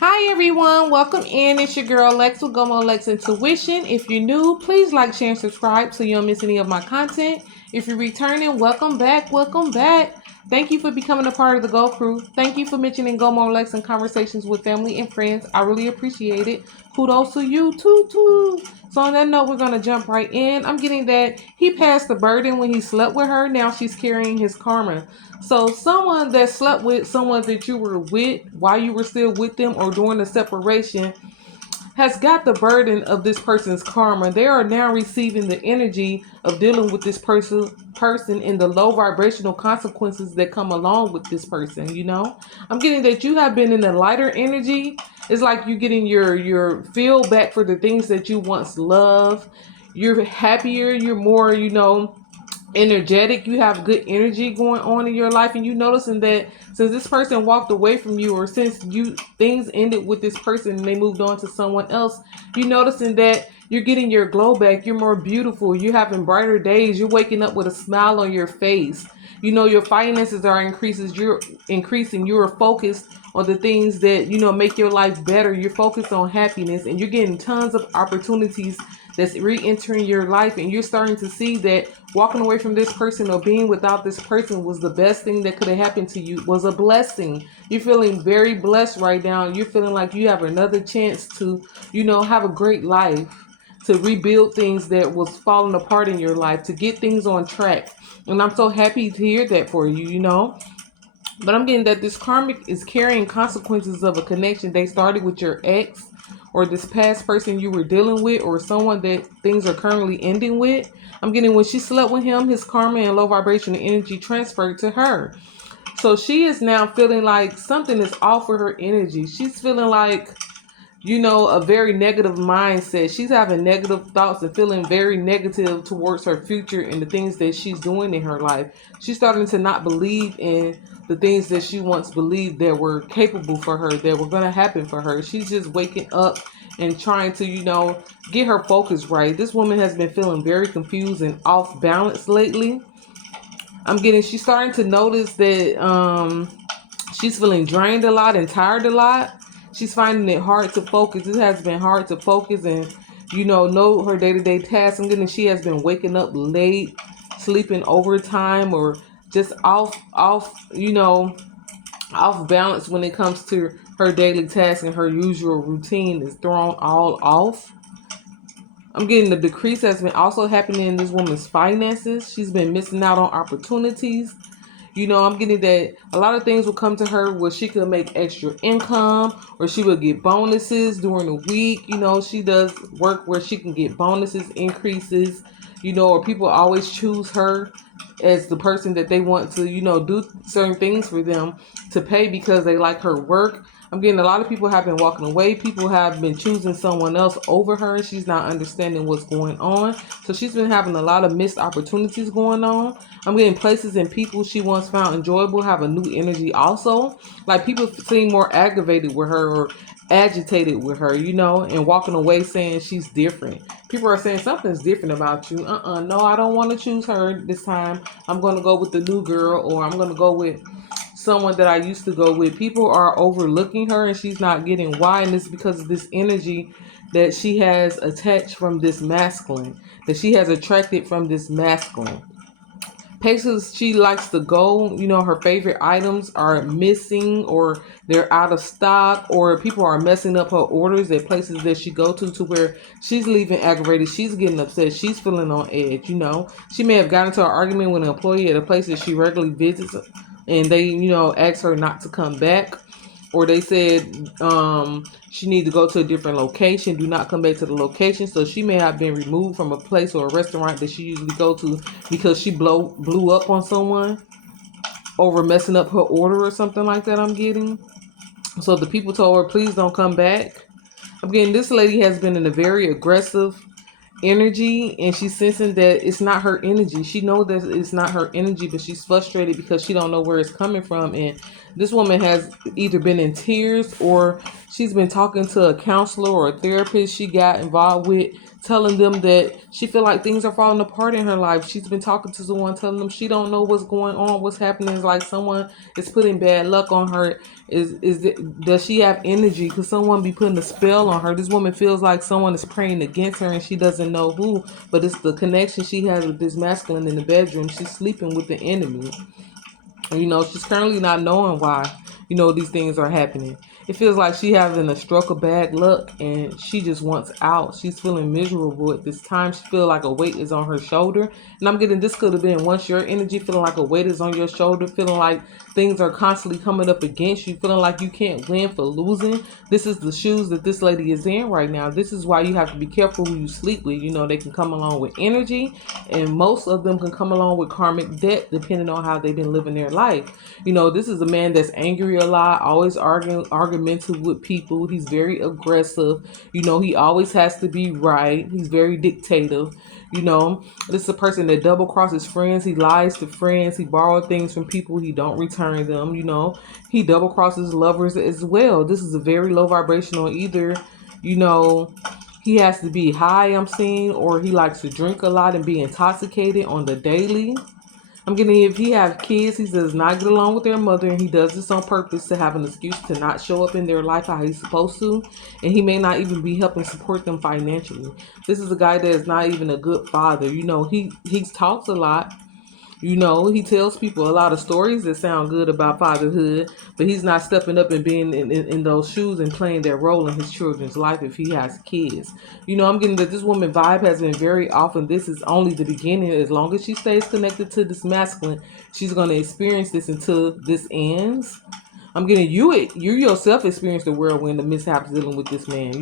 Hi everyone, welcome in. It's your girl Lex with Gomo Lex Intuition. If you're new, please like, share, and subscribe so you don't miss any of my content. If you're returning, welcome back, welcome back. Thank you for becoming a part of the Go Crew. Thank you for mentioning Gomo Lex in conversations with family and friends. I really appreciate it. Kudos to you, too. So on that note, we're gonna jump right in. I'm getting that he passed the burden when he slept with her. Now she's carrying his karma. So someone that slept with someone that you were with while you were still with them or during the separation has got the burden of this person's karma. They are now receiving the energy of dealing with this person and the low vibrational consequences that come along with this person, you know? I'm getting that you have been in a lighter energy. It's like you getting your feel back for the things that you once loved. You're happier, you're more, energetic, you have good energy going on in your life, and you noticing that since this person walked away from you, or since you things ended with this person and they moved on to someone else, you noticing that you're getting your glow back, you're more beautiful, you're having brighter days, you're waking up with a smile on your face. Your finances are increasing, you're focused on the things that make your life better, you're focused on happiness, and you're getting tons of opportunities that's re-entering your life, and you're starting to see that walking away from this person or being without this person was the best thing that could have happened to you, was a blessing. You're feeling very blessed right now. You're feeling like you have another chance to have a great life, to rebuild things that was falling apart in your life, to get things on track. And I'm so happy to hear that for you. But I'm getting that this karmic is carrying consequences of a connection they started with your ex, or this past person you were dealing with, or someone that things are currently ending with. I'm getting when she slept with him, his karma and low vibrational energy transferred to her. So she is now feeling like something is off with her energy. She's feeling like, a very negative mindset. She's having negative thoughts and feeling very negative towards her future and the things that she's doing in her life. She's starting to not believe in the things that she once believed that were capable for her, that were going to happen for her. She's just waking up and trying to, get her focus right. This woman has been feeling very confused and off balance lately. She's starting to notice that she's feeling drained a lot and tired a lot. She's finding it hard to focus. It has been hard to focus and, know her day-to-day tasks. I'm getting she has been waking up late, sleeping overtime, or just off balance when it comes to her daily tasks, and her usual routine is thrown all off. I'm getting the decrease has been also happening in this woman's finances. She's been missing out on opportunities. I'm getting that a lot of things will come to her where she could make extra income, or she will get bonuses during the week. She does work where she can get bonuses, increases, or people always choose her as the person that they want to, do certain things for them to pay because they like her work. I'm getting a lot of people have been walking away. People have been choosing someone else over her. She's not understanding what's going on. So she's been having a lot of missed opportunities going on. I'm getting places and people she once found enjoyable have a new energy also. Like people seem more aggravated with her or agitated with her, and walking away saying she's different. People are saying something's different about you. No, I don't want to choose her this time. I'm going to go with the new girl, or I'm going to go with someone that I used to go with. People are overlooking her and she's not getting why, and it's because of this energy that she has attached from this masculine, that she has attracted from this masculine. Places she likes to go, her favorite items are missing, or they're out of stock, or people are messing up her orders at places that she go to where she's leaving aggravated, she's getting upset, she's feeling on edge. She may have gotten into an argument with an employee at a place that she regularly visits, and they asked her not to come back, or they said she need to go to a different location, do not come back to the location. So she may have been removed from a place or a restaurant that she usually go to because she blew up on someone over messing up her order or something like that, I'm getting. So the people told her, please don't come back. I'm getting this lady has been in a very aggressive energy, and she's sensing that it's not her energy. She knows that it's not her energy, but she's frustrated because she don't know where it's coming from, and This woman has either been in tears or she's been talking to a counselor or a therapist she got involved with, telling them that she feel like things are falling apart in her life. She's been talking to someone telling them she don't know what's going on, what's happening. It's like someone is putting bad luck on her. Does she have energy? Could someone be putting a spell on her? This woman feels like someone is praying against her and she doesn't know who, but it's the connection she has with this masculine in the bedroom. She's sleeping with the enemy. She's currently not knowing why, these things are happening. It feels like she having a stroke of bad luck and she just wants out. She's feeling miserable at this time. She feel like a weight is on her shoulder. And I'm getting this could have been once your energy, feeling like a weight is on your shoulder, feeling like things are constantly coming up against you, feeling like you can't win for losing. This is the shoes that this lady is in right now. This is why you have to be careful who you sleep with. They can come along with energy, and most of them can come along with karmic debt depending on how they've been living their life. This is a man that's angry a lot, always argumentative with people. He's very aggressive. He always has to be right. He's very dictative. This is a person that double crosses friends. He lies to friends. He borrows things from people. He don't return them. He double crosses lovers as well. This is a very low vibrational. Either, he has to be high, I'm seeing, or he likes to drink a lot and be intoxicated on the daily. I'm getting, if he has kids, he does not get along with their mother, and he does this on purpose to have an excuse to not show up in their life how he's supposed to, and he may not even be helping support them financially. This is a guy that is not even a good father. He talks a lot. He tells people a lot of stories that sound good about fatherhood, but he's not stepping up and being in those shoes and playing that role in his children's life if he has kids. I'm getting that this woman vibe has been very off, and this is only the beginning. As long as she stays connected to this masculine, she's going to experience this until this ends. I'm getting you yourself experience the whirlwind of mishaps dealing with this man.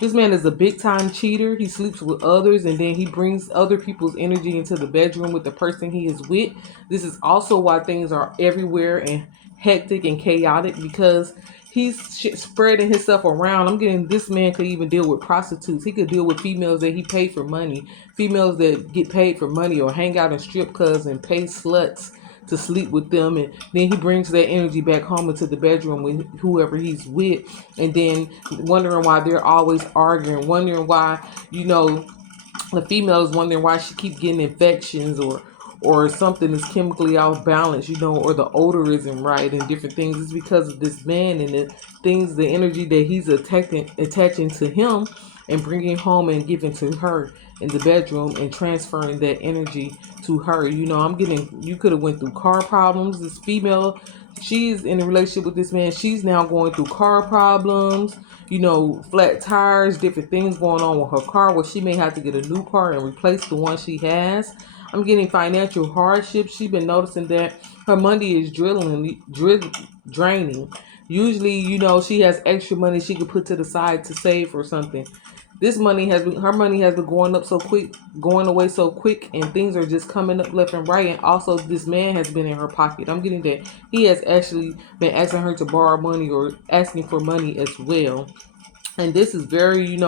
This man is a big time cheater. He sleeps with others and then he brings other people's energy into the bedroom with the person he is with. This is also why things are everywhere and hectic and chaotic, because he's spreading himself around. I'm getting this man could even deal with prostitutes. He could deal with females that he paid for money, females that get paid for money or hang out in strip clubs and pay sluts to sleep with them, and then he brings that energy back home into the bedroom with whoever he's with, and then wondering why they're always arguing, wondering why, the female is wondering why she keep getting infections, or something is chemically off balance, or the odor isn't right and different things. It's because of this man and the energy that he's attaching to him and bringing home and giving to her in the bedroom and transferring that energy to her. I'm getting, you could have went through car problems. This female, she's in a relationship with this man. She's now going through car problems, flat tires, different things going on with her car where she may have to get a new car and replace the one she has. I'm getting financial hardship. She's been noticing that her money is draining. Usually, she has extra money she could put to the side to save for something. Her money has been going away so quick, and things are just coming up left and right. And also, this man has been in her pocket. I'm getting that he has actually been asking her to borrow money or asking for money as well. And this is very,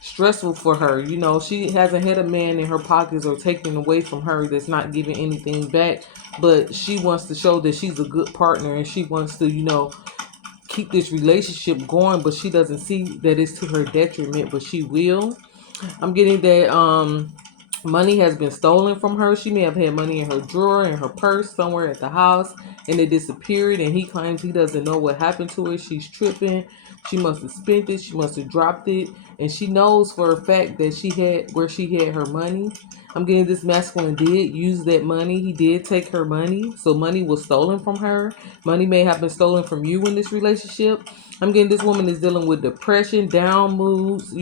stressful for her. She hasn't had a man in her pockets or taken away from her that's not giving anything back, but she wants to show that she's a good partner and she wants to, keep this relationship going, but she doesn't see that it's to her detriment, but she will. I'm getting that money has been stolen from her. She may have had money in her drawer, in her purse, somewhere at the house, and it disappeared, and he claims he doesn't know what happened to it. She's tripping. She must have spent it. She must have dropped it, and she knows for a fact that she had her money. I'm getting this masculine did use that money. He did take her money. So money was stolen from her. Money may have been stolen from you in this relationship. I'm getting this woman is dealing with depression, down moods,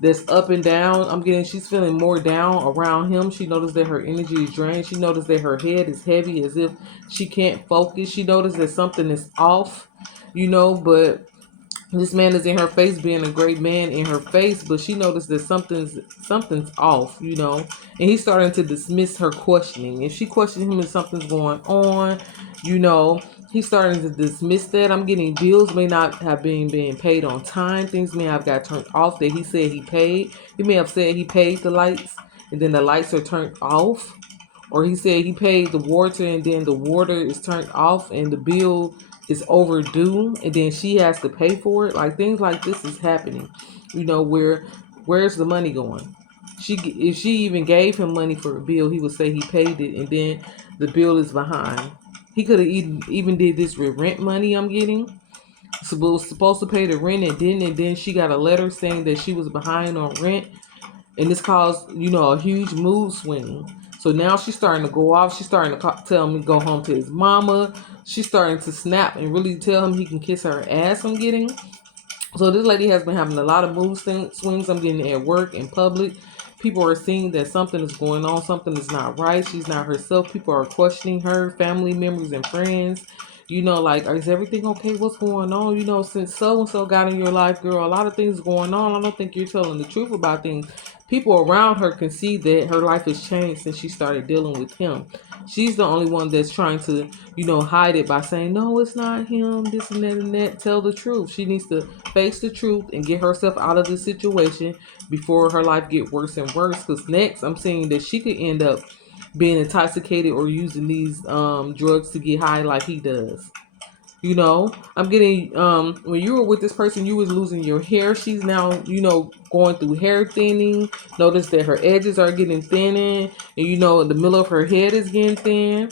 that's up and down. I'm getting she's feeling more down around him. She noticed that her energy is drained. She noticed that her head is heavy as if she can't focus. She noticed that something is off, but this man is in her face, being a great man in her face, but she noticed that something's off, and he's starting to dismiss her questioning. If she questions him and something's going on, he's starting to dismiss that. I'm getting bills may not have been being paid on time. Things may have got turned off that he said he paid. He may have said he paid the lights, and then the lights are turned off. Or he said he paid the water and then the water is turned off and the bill is overdue and then she has to pay for it. Like things like this is happening. Where's the money going? If she even gave him money for a bill, he would say he paid it and then the bill is behind. He could have even did this with rent money I'm getting. So was supposed to pay the rent and didn't, and then she got a letter saying that she was behind on rent, and this caused a huge mood swing. So now she's starting to go off. She's starting to tell him to go home to his mama. She's starting to snap and really tell him he can kiss her ass. I'm getting. So this lady has been having a lot of mood swings. I'm getting at work, in public. People are seeing that something is going on. Something is not right. She's not herself. People are questioning her, family members and friends. Like, is everything okay? What's going on? Since so-and-so got in your life, girl, a lot of things going on. I don't think you're telling the truth about things. People around her can see that her life has changed since she started dealing with him. She's the only one that's trying to, hide it by saying, no, it's not him, this and that and that. Tell the truth. She needs to face the truth and get herself out of this situation before her life get worse and worse. Because next, I'm seeing that she could end up being intoxicated or using these drugs to get high like he does. I'm getting when you were with this person, you was losing your hair. She's now, going through hair thinning. Notice that her edges are getting thinning, and the middle of her head is getting thin.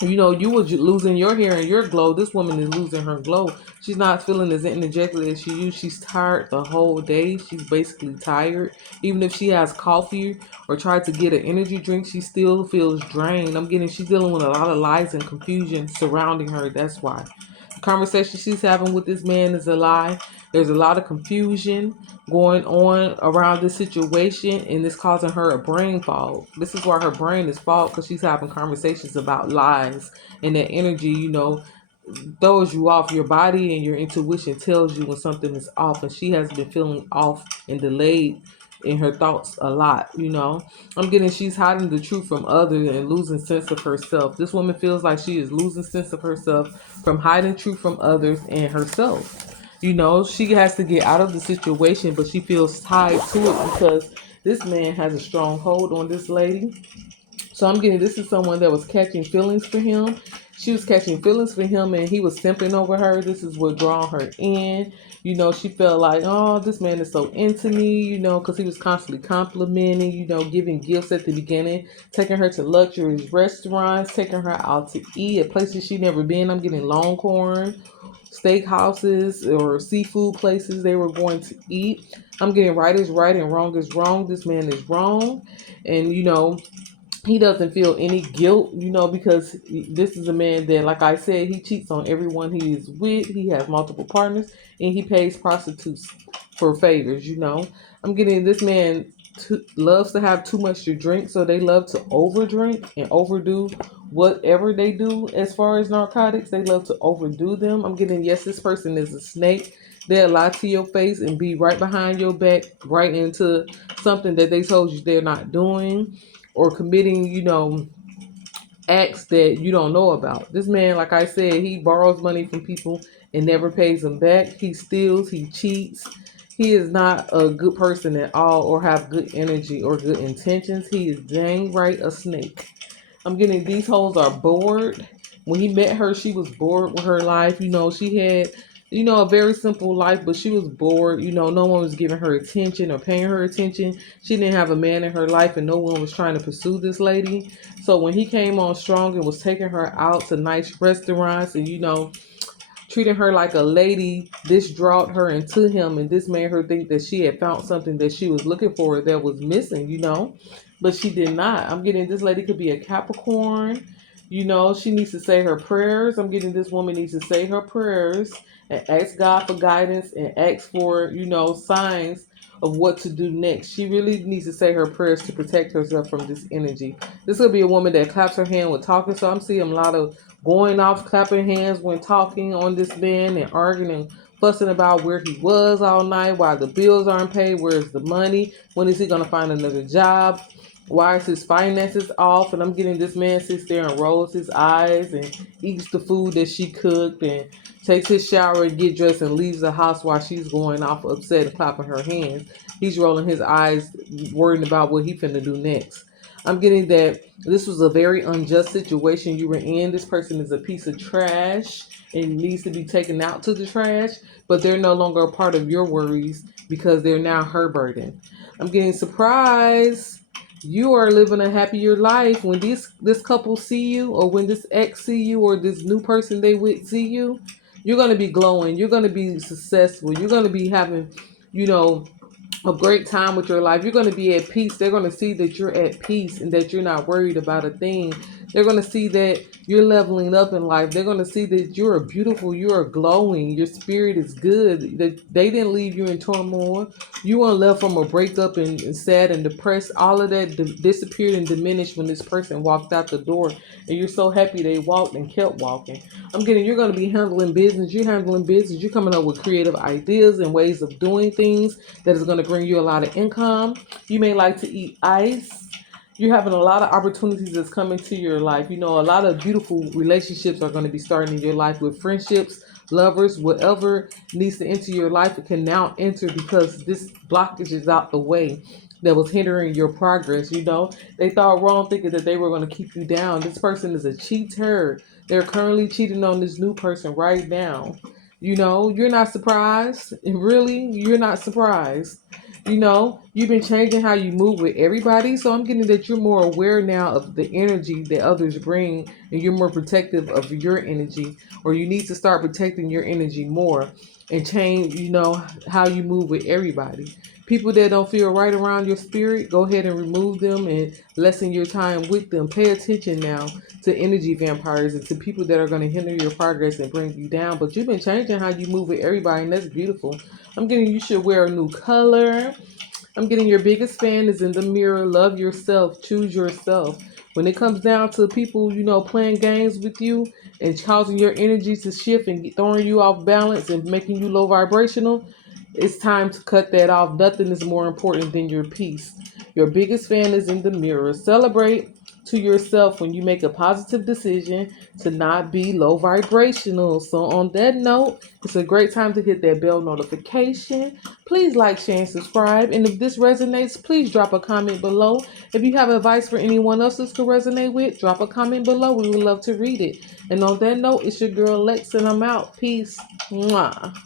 You was losing your hair and your glow. This woman is losing her glow. She's not feeling as energetic as she used. She's tired the whole day. She's basically tired. Even if she has coffee or tried to get an energy drink, she still feels drained. She's dealing with a lot of lies and confusion surrounding her. That's why. The conversation she's having with this man is a lie. There's a lot of confusion going on around this situation, and it's causing her a brain fog. This is why her brain is fogged, because she's having conversations about lies, and that energy, throws you off. Your body and your intuition tells you when something is off, and she has been feeling off and delayed in her thoughts a lot. I'm getting she's hiding the truth from others and losing sense of herself. This woman feels like she is losing sense of herself from hiding truth from others and herself. She has to get out of the situation, but she feels tied to it because this man has a strong hold on this lady. So I'm getting this is someone that was catching feelings for him. She was catching feelings for him and he was simping over her. This is what drawing her in. She felt like, oh, this man is so into me, because he was constantly complimenting, giving gifts at the beginning, taking her to luxurious restaurants, taking her out to eat at places she never been. I'm getting Longhorn, steakhouses, or seafood places they were going to eat. I'm getting right is right and wrong is wrong. This man is wrong. And, he doesn't feel any guilt, because this is a man that, like I said, he cheats on everyone he is with. He has multiple partners and he pays prostitutes for favors. I'm getting this man loves to have too much to drink, so they love to overdrink and overdo whatever they do as far as narcotics. They love to overdo them. I'm getting, yes, this person is a snake. They'll lie to your face and be right behind your back, right into something that they told you they're not doing, or committing, acts that you don't know about. This man, like I said, he borrows money from people and never pays them back. He steals, he cheats. He is not a good person at all, or have good energy or good intentions. He is dang right a snake. I'm getting these hoes are bored. When he met her, she was bored with her life. She had, a very simple life, but she was bored. No one was giving her attention or paying her attention. She didn't have a man in her life and no one was trying to pursue this lady. So when he came on strong and was taking her out to nice restaurants and, treating her like a lady, this brought her into him, and this made her think that she had found something that she was looking for that was missing, but she did not. I'm getting this lady could be a Capricorn. She needs to say her prayers. I'm getting this woman needs to say her prayers and ask God for guidance and ask for, signs of what to do next. She really needs to say her prayers to protect herself from this energy. This could be a woman that claps her hand when talking. So I'm seeing a lot of going off, clapping hands when talking on this man and arguing and fussing about where he was all night, why the bills aren't paid, where's the money, when is he going to find another job, why is his finances off. And I'm getting this man sits there and rolls his eyes and eats the food that she cooked and takes his shower and get dressed and leaves the house while she's going off upset and clapping her hands. He's rolling his eyes, worrying about what he finna do next. I'm getting that this was a very unjust situation you were in. This person is a piece of trash and needs to be taken out to the trash, but they're no longer a part of your worries because they're now her burden. I'm getting surprised. You are living a happier life when this couple see you, or when this ex see you, or this new person they with see you. You're gonna be glowing. You're gonna be successful. You're gonna be having, you know, a great time with your life. You're going to be at peace. They're going to see that you're at peace and that you're not worried about a thing. They're going to see that you're leveling up in life. They're going to see that you're beautiful, you're glowing, your spirit is good, that they didn't leave you in turmoil. You weren't left from a breakup and sad and depressed. All of that disappeared and diminished when this person walked out the door, and you're so happy they walked and kept walking. I'm getting, you're going to be handling business. You're handling business. You're coming up with creative ideas and ways of doing things that is going to bring you a lot of income. You may like to eat ice. You're having a lot of opportunities that's coming to your life. You know, a lot of beautiful relationships are going to be starting in your life, with friendships, lovers, whatever needs to enter your life, it can now enter because this blockage is out the way that was hindering your progress. You know, they thought wrong thinking that they were going to keep you down. This person is a cheater. They're currently cheating on this new person right now. You know, you're not surprised. Really, you're not surprised. You know, you've been changing how you move with everybody. So I'm getting that you're more aware now of the energy that others bring, and you're more protective of your energy, or you need to start protecting your energy more and change, you know, how you move with everybody. People that don't feel right around your spirit, go ahead and remove them and lessen your time with them. Pay attention now to energy vampires and to people that are going to hinder your progress and bring you down. But you've been changing how you move with everybody, and that's beautiful. I'm getting you should wear a new color. I'm getting your biggest fan is in the mirror. Love yourself. Choose yourself. When it comes down to people, you know, playing games with you and causing your energy to shift and throwing you off balance and making you low vibrational, it's time to cut that off. Nothing is more important than your peace. Your biggest fan is in the mirror. Celebrate to yourself when you make a positive decision to not be low vibrational. So, on that note, it's a great time to hit that bell notification. Please like, share, and subscribe. And if this resonates, please drop a comment below. If you have advice for anyone else this could resonate with, drop a comment below. We would love to read it. And on that note, it's your girl Lex, and I'm out. Peace. Mwah.